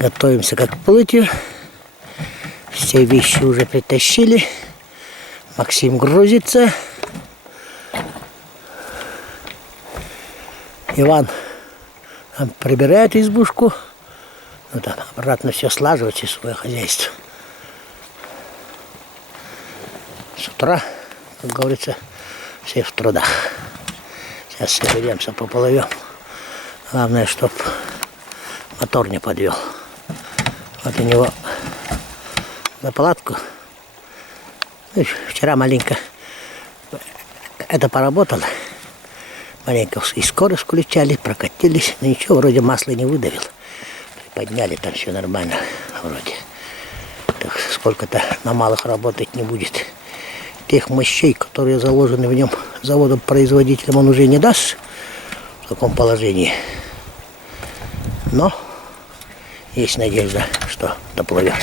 Готовимся к отплытию. Все вещи уже притащили. Максим грузится. Иван там прибирает избушку. Ну там обратно все слаживать и свое хозяйство. С утра, как говорится, все в трудах. Сейчас соберемся, поплывем. Главное, чтоб мотор не подвел. Вот у него на палатку. Вчера маленько это поработало. Маленько и скорость включали, прокатились. Но ничего, вроде масла не выдавил. Подняли, там все нормально вроде. Так, сколько-то на малых работать не будет. Тех мощей, которые заложены в нем заводом-производителем, он уже не даст в таком положении. Но есть надежда, что доплывет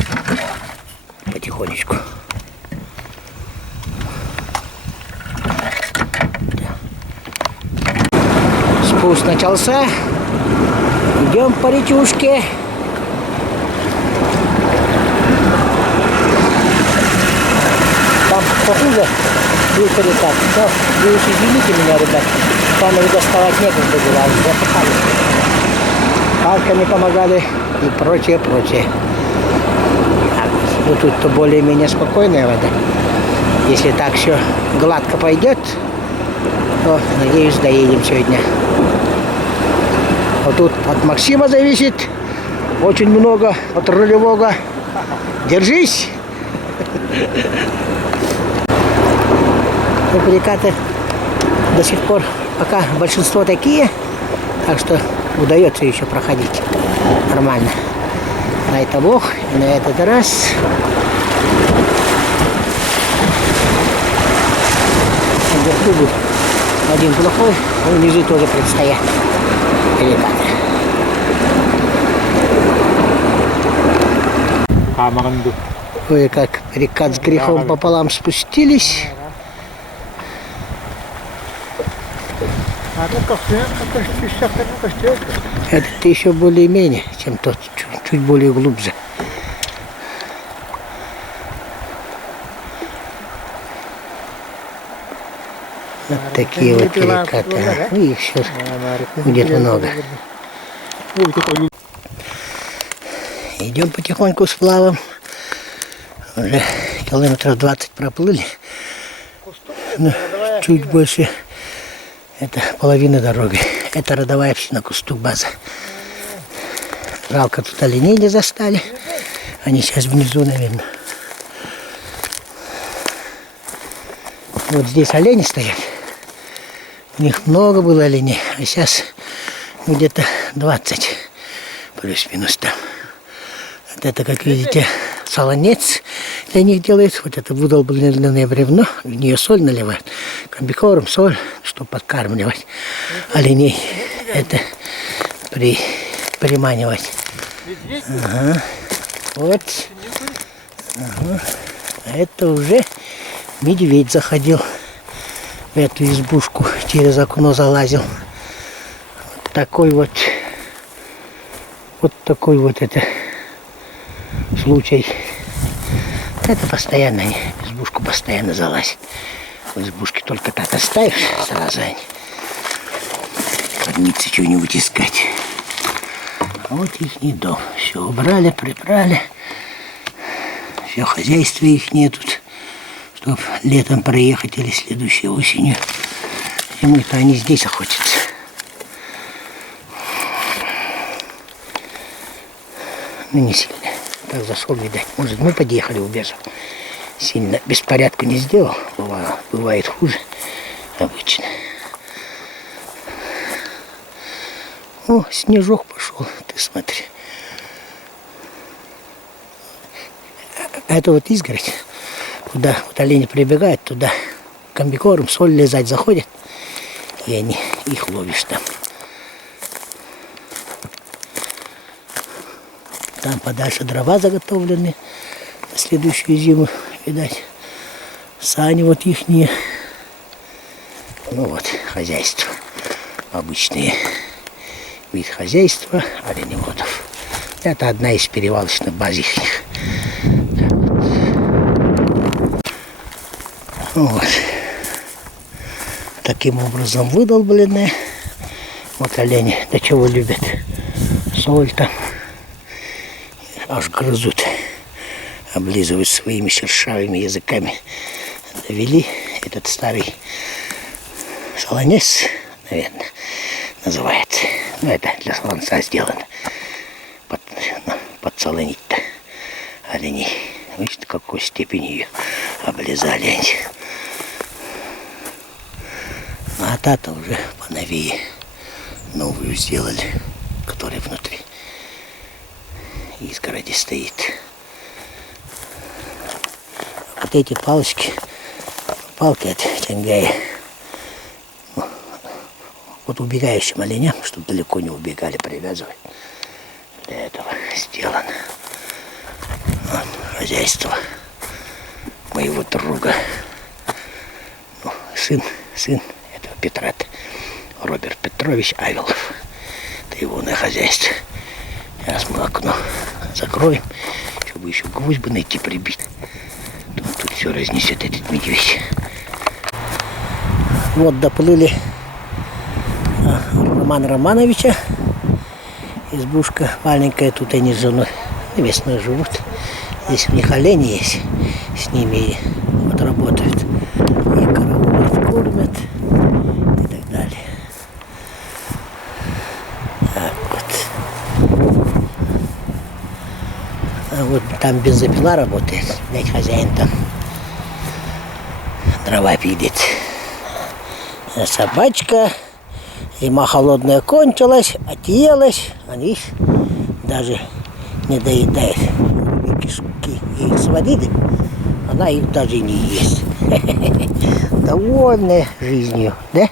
потихонечку. Спуск начался. Идем по речушке. Там похуже был перекат. Но вы уж извините меня, ребят. Там уже доставать некогда было, запахали. Палками помогали и прочее, прочее. Ну тут-то более-менее спокойная вода. Если так все гладко пойдет, то, надеюсь, доедем сегодня. Вот тут от Максима зависит очень много, от рулевого. Держись! Но перекаты до сих пор пока большинство такие, так что удается еще проходить нормально. На это Бог, и на этот раз. Вверху будет один плохой, а внизу тоже предстоят перекаты. Ой, как перекат с грехом пополам спустились. Этот еще более-менее, чем тот, чуть более глубже. Вот такие вот перекаты. Ну, их сейчас будет много. Идем потихоньку сплавом. Уже километров 20 проплыли. Но чуть больше. Это половина дороги. Это родовая община Кустук-база. Жалко, тут оленей не застали. Они сейчас внизу, наверное. Вот здесь олени стоят. У них много было оленей, а сейчас где-то 20 плюс-минус там. Вот это, как видите, солонец для них делается. Вот это выдолбленное бревно, в нее соль наливают. Комбикорм, соль, чтобы подкармливать оленей. Это приманивать. Ага. Вот. Ага. А это уже медведь заходил в эту избушку, через окно залазил. Вот такой вот это случай. Это постоянно, они в избушку постоянно залазят. В избушке только так оставишь, сразу они кормиться что-нибудь искать. А вот их не дом. Все убрали, прибрали. Все, хозяйства их нету, чтобы летом проехать или следующей осенью. Зимой-то они здесь охотятся. Ну, не сильно. Так зашел, видать. Может, мы подъехали, убежал. Сильно беспорядку не сделал. Бывает хуже обычно. О, снежок пошел. Ты смотри. Это вот изгородь. Куда вот олени прибегают, туда комбикорм, соль лизать заходят. И они их ловишь там. Там подальше дрова заготовлены на следующую зиму, видать. Сани вот ихние. Ну вот, хозяйство. Обычные вид хозяйства оленеводов. Это одна из перевалочных баз их. Вот. Таким образом выдолбленные. Вот олени до чего любят. Соль там. Аж грызут. Облизывают своими шершавыми языками. Довели этот старый солонец, наверное, называется. Ну, это для солонца сделано. Подсолонить-то оленей. Видите, в какой степени ее облизали они. А та-то уже поновее новую сделали, которая внутри изгороди стоит. Вот эти палочки, палки от тянгая, вот убегающим оленям, чтобы далеко не убегали, привязывать. Для этого сделано. Вот, хозяйство моего друга. Ну, сын этого Петра, Роберт Петрович Авелов. Это его на хозяйстве. Сейчас мы окно закроем, чтобы еще гвоздь бы найти прибить. Тут все разнесет этот медведь. Вот доплыли Романа Романовича. Избушка маленькая, тут они с женой весной живут. Здесь у них олени есть, с ними вот работают. И корову кормят и так далее. Так вот. А вот там бензопила работает, блядь, хозяин там дрова пилит. А собачка, зима холодная кончилась, отъелась, они даже не доедает кишки, их сварили, она их даже не ест. Довольная жизнью, да?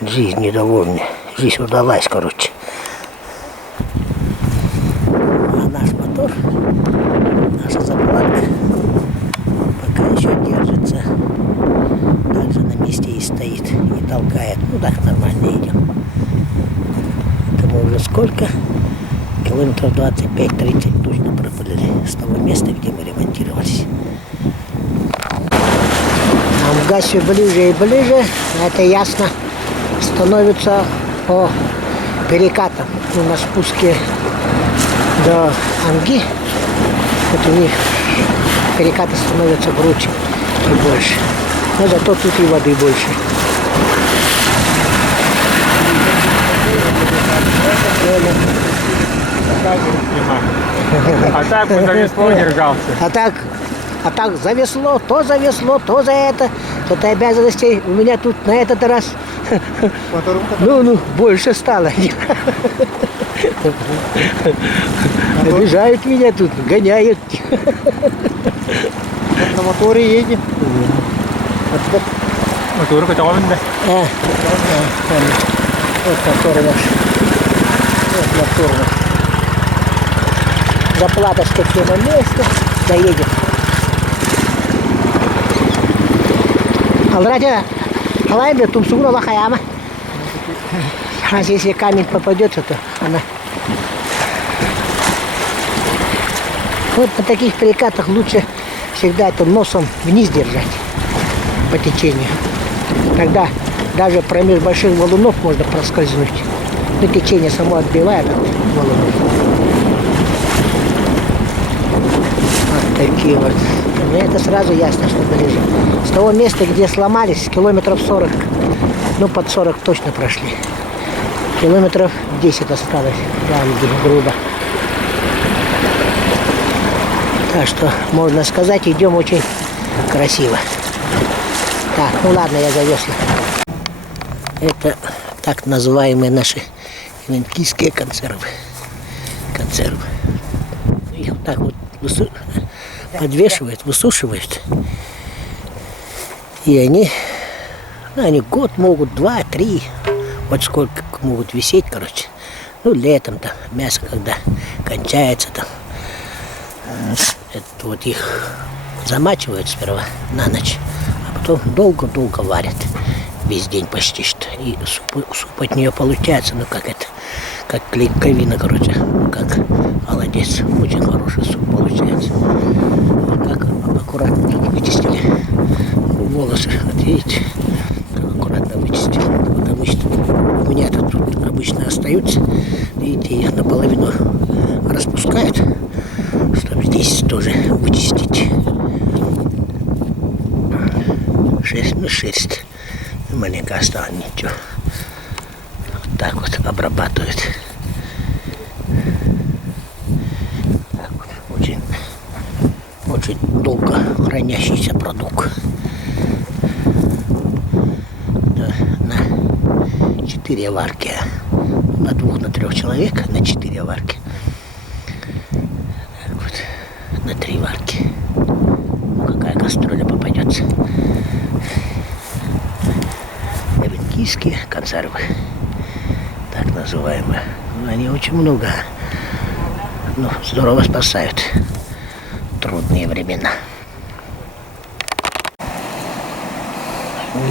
Жизнью довольная. Жизнь удалась, короче. А наш мотор, наша заправка пока еще держится. Также на месте и стоит, и толкает. Ну да, нормально идем. Это мы уже сколько? Километров 25-30 точно проплыли с того места, где мы ремонтировались. А в газ все ближе и ближе, это ясно, становится по перекатам. Ну, на спуске до Анги, вот у них перекаты становятся круче и больше. Но зато тут и воды больше. А так бы завесло держался. А так завесло, то за это. Что-то обязанностей у меня тут на этот раз ну, больше стало. Обижают меня тут, гоняют. На моторе едем. Мотор готовен, да? Вот мотор наш. Вот мотор наш. Заплаточка все на месте. Доедем. Алрадя, халайбе, тумсугуна лахаяма. Раз если камень попадется, то она. Вот на таких перекатах лучше всегда это носом вниз держать по течению. Тогда даже промеж больших валунов можно проскользнуть. Но течение само отбивает от валунов. Вот такие вот. Но это сразу ясно, что ближе. С того места, где сломались, километров 40, ну под 40 точно прошли. Километров 10 осталось, да, грубо. Так что, можно сказать, идем очень красиво. Так, ну ладно, я завесла. Это так называемые наши венкийские консервы. Их вот так вот подвешивают, высушивают. И они год могут, 2-3, вот сколько могут висеть, короче. Ну, летом там мясо, когда кончается там. Это вот их замачивают сперва на ночь, а потом долго-долго варят. весь день почти что. И суп от нее получается, ну как это, как клейковина, короче, как холодец. Очень хороший суп получается. Как аккуратно вычистили волосы, вот видите, как аккуратно вычистили. Потому что у меня тут обычно остаются, видите, их наполовину распускают, чтобы здесь тоже вычистить. Шерсть маленько осталось, ничего. Вот так вот обрабатывают. Так вот, очень долго хранящийся продукт. Да, на 4 варки. На 2, на 3 человек, на 4 варки. Так вот, на 3 варки. Ну, какая кастрюля попадется. Киски, консервы, так называемые. Но они очень много, ну, здорово спасают трудные времена.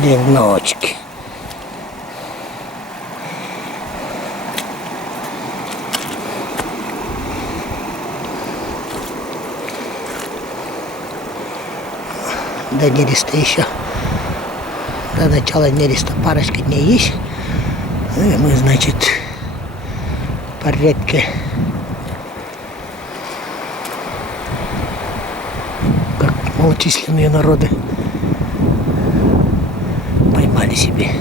Леночки. До нереста еще. До начала нереста парочка дней есть. Ну и мы, значит, по речке, как малочисленные народы, поймали себе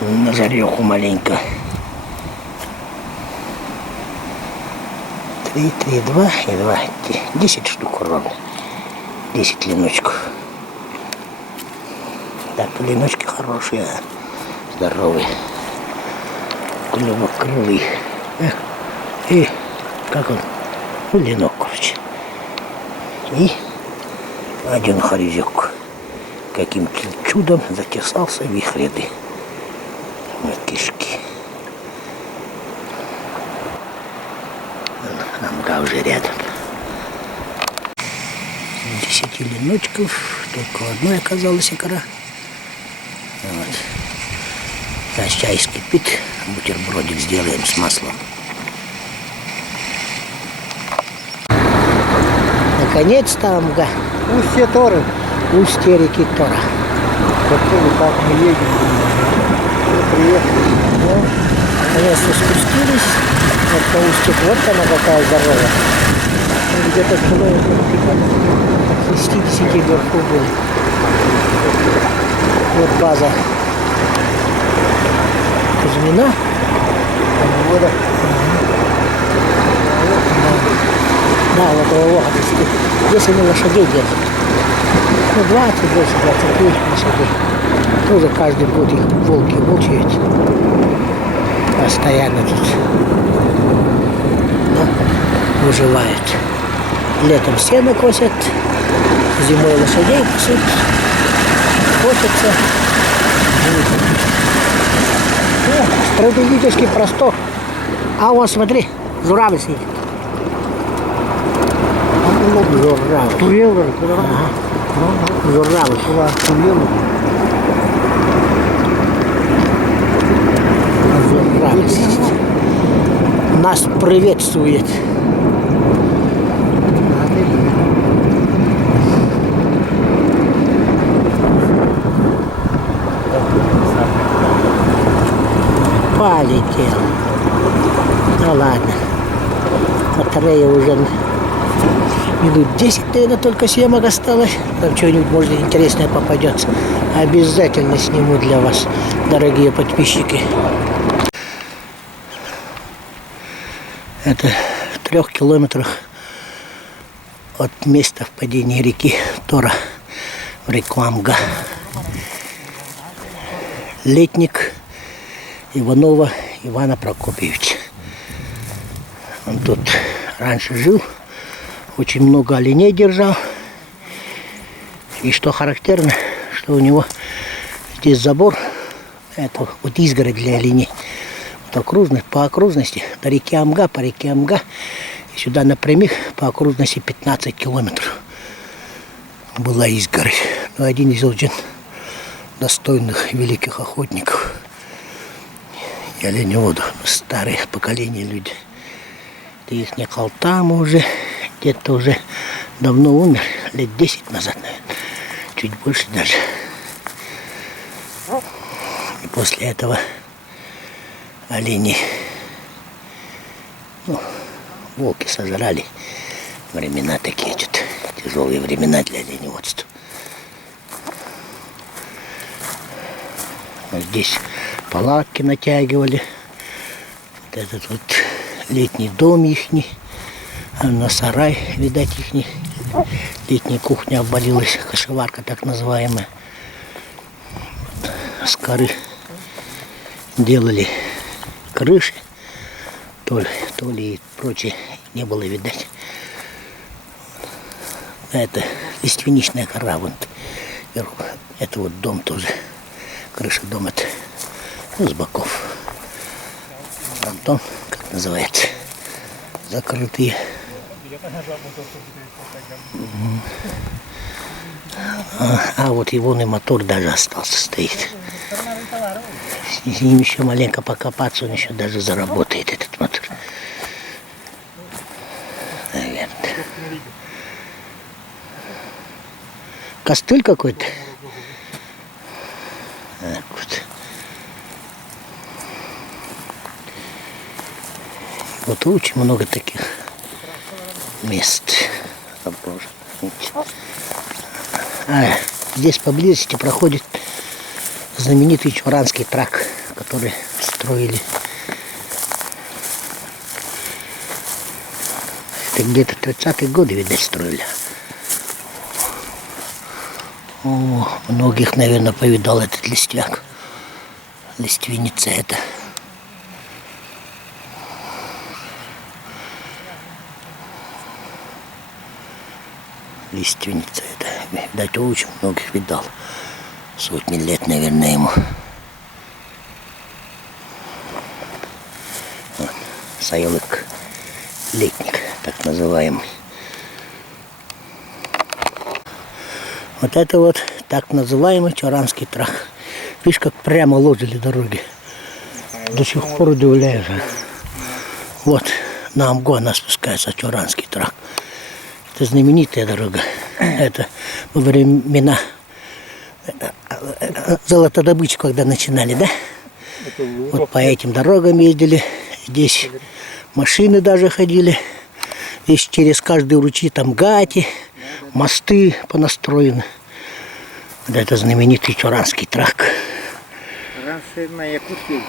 на жареху маленько. 3, 2 и 2. 10 штук ровно. 10 леночков. Так, леночки хорошие, здоровые, клювокрылый. И как он? Ну, ленок, короче. И один хорезек каким-то чудом затесался в их ряды. Вот кишки. Амга уже рядом. 10 леночков, только одной оказалась икра. Вот. Сейчас чай скипит, бутербродик сделаем с маслом. Наконец-то Амга. Устье Торы. Устье реки Тора. Так мы едем. Мы приехали. Ну, наконец-то спустились. Вот по устью, вот она какая здоровая. Где-то километров 60 вверху были. Вот база Кузьмина. Вода. Да, вот его здесь они лошадей держат. Ну, 20, 22 лошадей. Тоже каждый год их волки мучают. Постоянно тут. Но выживают. Летом сено косят, зимой лошадей пасут, косятся. Стратегически простор. А вот смотри, журавль сидит. Журавль. Турел, Журавль. турел. Журавль сидит. Нас приветствует. Полетел. Ну ладно. Батарея уже минут 10, наверное, только съемок осталось. Там что-нибудь, может, интересное попадется. Обязательно сниму для вас, дорогие подписчики. Это в 3 километрах от места впадения реки Тора в реку Амга. Летник Иванова Ивана Прокопьевича. Он тут раньше жил, очень много оленей держал. И что характерно, что у него здесь забор, это вот изгородь для оленей. Вот по окружности, до реки Амга, по реке Амга, и сюда напрямик по окружности 15 километров была изгородь. Но один из очень достойных великих охотников и оленеводов. Старые поколения люди. Это их не Калтама уже, где-то уже давно умер, лет 10 назад, наверное, чуть больше даже. И после этого олени, волки сожрали. Времена такие, что-то тяжелые времена для оленеводства. Вот здесь палатки натягивали. Вот этот вот летний дом ихний. А на сарай, видать, ихний летняя кухня обвалилась, кошеварка так называемая. С коры делали крыши, то ли и прочее не было видать. Это лиственничная кора, вон, это вот дом тоже, крыша дома, с боков. Фронтон, как называется, закрытые. А вот и вон и мотор даже остался, стоит. С ним еще маленько покопаться, он еще даже заработает, этот мотор. Наверное. Костыль какой-то. Так вот. Вот очень много таких мест обложено. Здесь поблизости проходит знаменитый Чуранский тракт, который строили. Это где-то 30-е годы, видать, строили. О, многих, наверное, повидал этот листвяк. Лиственница это. Лиственница это. Видать, очень многих видал. Сотни лет, наверное, ему. Вот. Саелык летник, так называемый. Вот это вот так называемый Чуранский тракт. Видишь, как прямо ложили дороги. До сих пор удивляюсь. Вот на Амгу она спускается, Чуранский тракт. Это знаменитая дорога. Это во времена золотодобычи, когда начинали, да? Вот по этим дорогам ездили. Здесь машины даже ходили. Здесь через каждые ручьи там гати, мосты понастроены. Вот это знаменитый Чуранский тракт. Раньше на Якутске.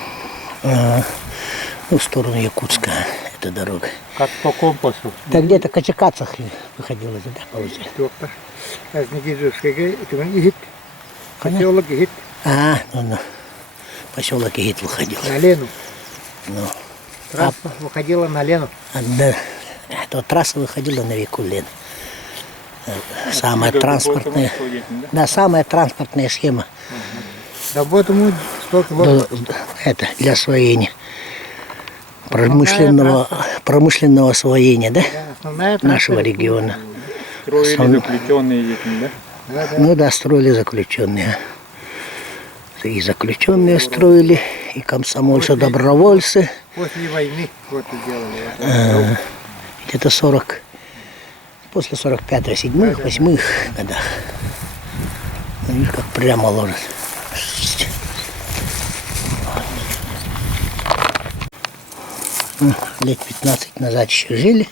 Ну, в сторону Якутска эта дорога. Как по компасу. Да где-то в Качакацах выходила сюда, получается. Поселок Игит. Ну. Поселок Игит выходил. На Лену. Ну. Трасса выходила на Лену. Да. Эта трасса выходила на реку Лен. Самая транспортная. Да, самая транспортная схема. Да вот ему 100 километров. Это для освоения. Промышленного освоения, да? Нашего региона. Строили заключенные этим, да? Ну да, строили заключенные. И заключенные строили, и комсомольцы, добровольцы. После войны вот и делали. Где-то 40, после 45-го, 7-х, 8-х годах. Видишь, как прямо ложат. Лет 15 назад еще жили,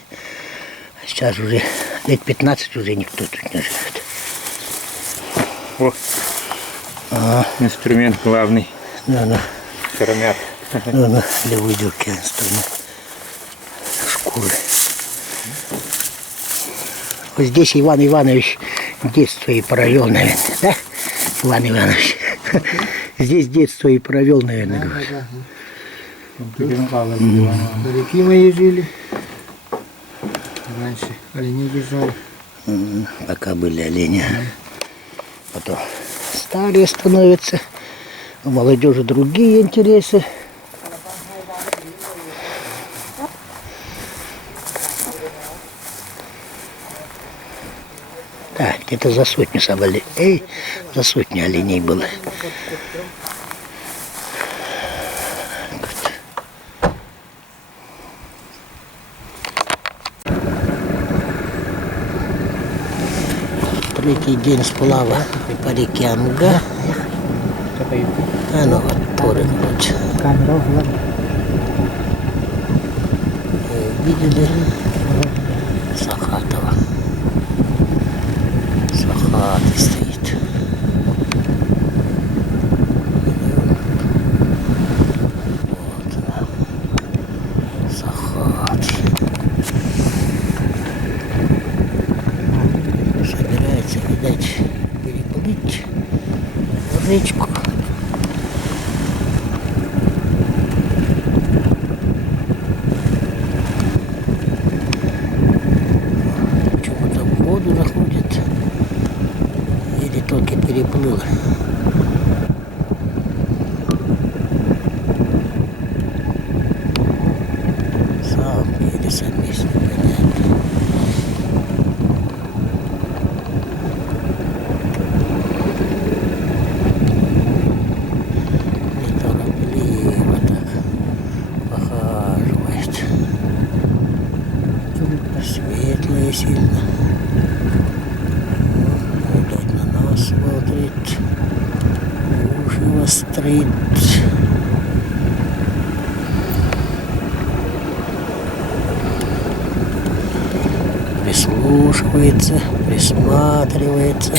а сейчас уже лет 15 уже никто тут не живет. О, инструмент главный. Да. Керамят. Для выделки инструмент. Шкуры. Вот здесь Иван Иванович детство и провел, наверное, да? Иван Иванович. Здесь детство и провел, наверное, говорю. На реки мы жили. Раньше оленей держали. Пока были олени. Потом старые становятся. У молодежи другие интересы. Да, где-то за сотню собрали. За сотню оленей было. Третий день сплава по реке Амга. А ну вот, порын вот. Видели Сахатова. Сахатый стоит. Вот она. Сахатый. Собирается, видать, переплыть речку. Почему-то в воду заходит. Или только переплыл. Сам или совместно, понятно. Неторопливо так похаживает. Светлое сильно. Видать, на нас смотрит. Уши вострит. Прислушивается, присматривается.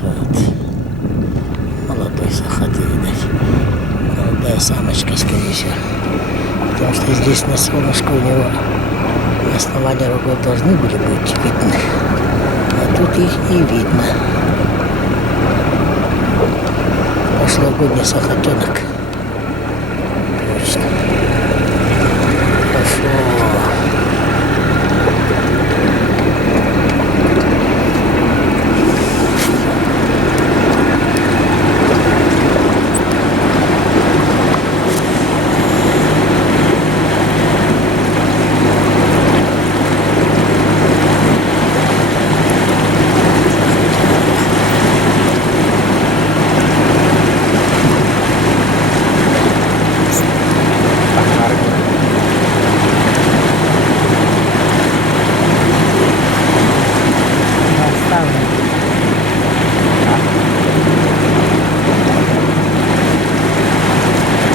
Сахат. Молодой сахат, видать. Молодая самочка, скорее всего. Потому что здесь на солнышко у него основания рогов должны были быть видны. А тут их и видно. Прошлогодний сахатенок. Точно. Пошел.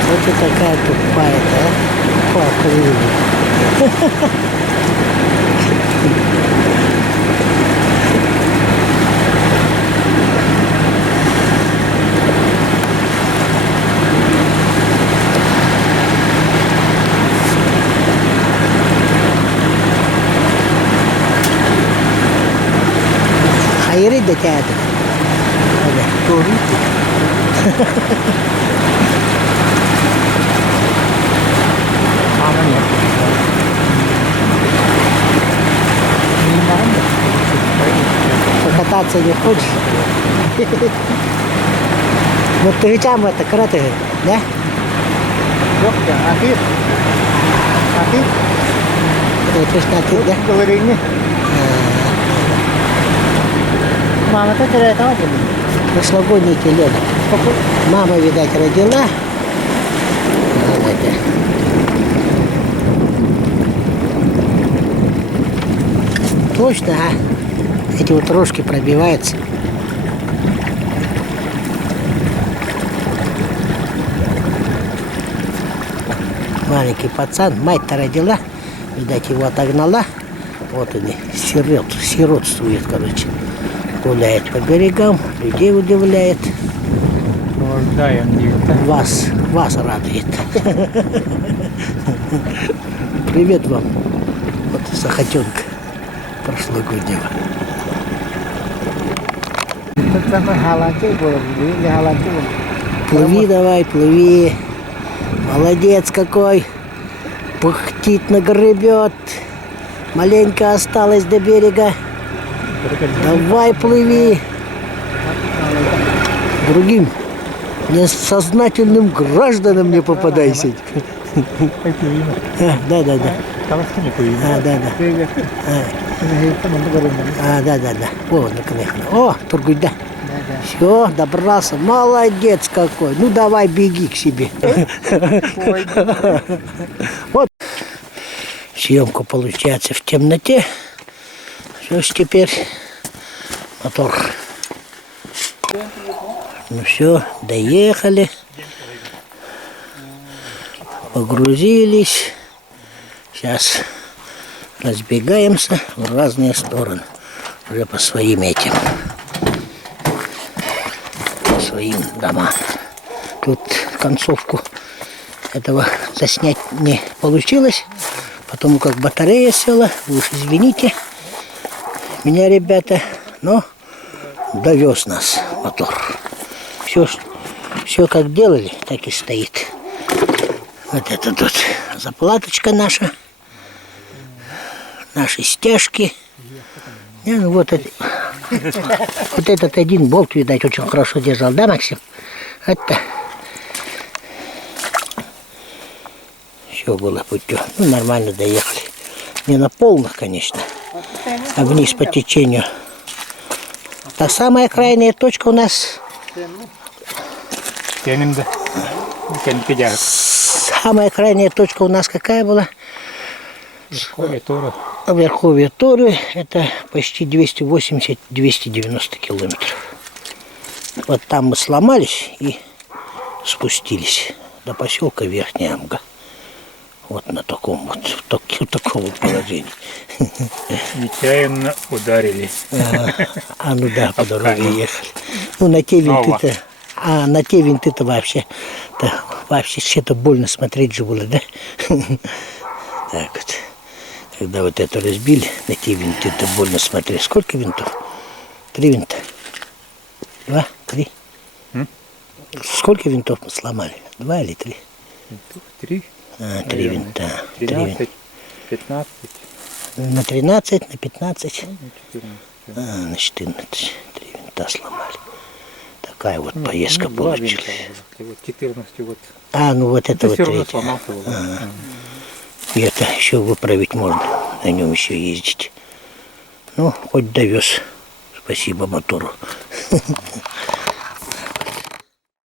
Вот ты такая тупая, да? Папа любит. Hayır da geldi. Öyle. Doğru. Мама нет. Не надо. Покататься не хочешь? Ну ты там это карате, да? Доктор, а ты? А ты? Это точно ты, да? Балерины. Мама, ты это вот? Прошлогодний теленок. Мама, видать, родила. Молодец. Точно, а? Эти вот рожки пробиваются. Маленький пацан, мать-то родила, видать, его отогнала. Вот они, сиротствует, короче. Гуляет по берегам, людей удивляет. Блуждаем где-то. Вас радует. Привет вам. Вот сахатенка прошлогоднего. Тут такой галантей был, не галантей. Плыви давай, плыви. Молодец какой. Пыхтит, нагребет. Маленько осталось до берега. Давай плыви. Несознательным гражданам не попадайся. Да. Таласкини поїде. Да. Да. О, наконец-то. О, Тургуйда. Все, добрался. Молодец какой. Ну давай, беги к себе. Вот. Съемка получается в темноте. Что ж теперь? Мотор. Ну все, доехали. Погрузились. Сейчас разбегаемся в разные стороны. Уже по своим этим. По своим домам. Тут концовку этого заснять не получилось. Потому как батарея села. Вы уж извините меня, ребята. Но довез нас мотор. Все как делали, так и стоит. Вот это тут заплаточка наша. Наши стяжки. Ну, вот этот один болт, видать, очень хорошо держал, да, Максим? Это все было путем. Ну, нормально доехали. Не на полных, конечно, а вниз по течению. Та самая крайняя точка у нас. Самая крайняя точка у нас какая была? Верховье Торы. Это почти 280-290 километров. Вот там мы сломались и спустились до поселка Верхняя Амга. Вот на таком вот, в таком вот положении. Нечаянно ударили. Ну да, по дороге ехали. Ну на те винты-то, на те винты-то вообще что-то больно смотреть же было, да? Так вот. Когда вот это разбили, на те винты-то больно смотреть. Сколько винтов? 3 винта. 2, 3. Сколько винтов мы сломали? 2 или 3? 3. 3 винта. 13, 15. На 13, на 15. На 14. На 14. 3 винта сломали. Такая вот поездка получилась. Вот 14 вот. Ну вот это вот Все равно 3. сломался. И это еще выправить можно. На нем еще ездить. Ну, хоть довез. Спасибо мотору.